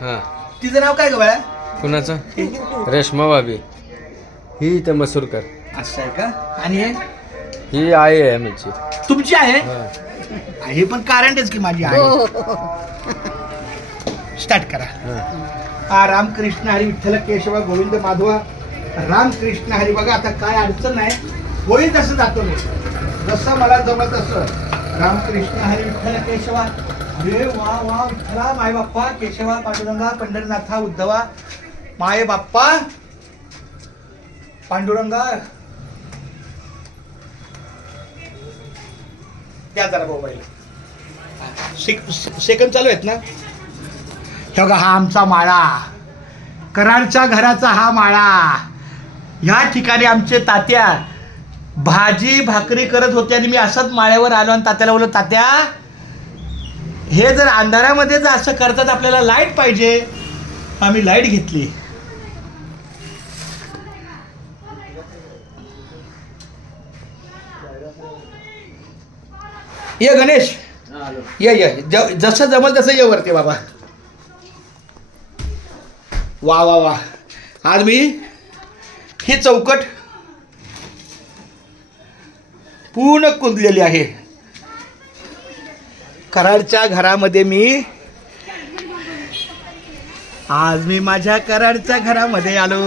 हा. तिचं नाव काय ग बाळा? कुणाचं? रेश्मा भाभी. ही इथं मसूरकर. असं आहे का? आणि हे? ही आई आहे आमची. तुमची आहे? हा. हे पण कारणच की माझी आहे स्टार्ट करा. हा. हा रामकृष्ण हरी विठ्ठल केशवा गोविंद माधवा. रामकृष्ण हरी बघा आता काय अडचण नाही होईल तसं जातो मी. जसं मला जमत असं रामकृष्ण हरी विठ्ठल केशवा. अरे वा वा विठ्ठला माय बाप्पा केशवा पांडुरंगा पंढरनाथा उद्धवा माय बाप्पा पांडुरंगा. या जरा मोबाईल सेक सेकंद चालू आहेत ना? हे बघा हा आमचा माळा. कराडच्या घराचा हा माळा. ह्या ठिकाणी आमचे तात्या भाजी भाकरी करत होते आणि मी असंच माळ्यावर आलो आणि तात्याला बोललो तात्या हे जर अंधारामध्ये जर असं करतात आपल्याला लाइट पाहिजे. आम्ही लाइट घेतली. ये गणेश. ये ये. ज- जसं जमल तसं ये वरती बाबा. वा वा वा. आज मी ही चौकट पूर्ण कुंदलेली आहे. कराडच्या घरामध्ये मी आज मी माझ्या कराडच्या घरामध्ये आलो.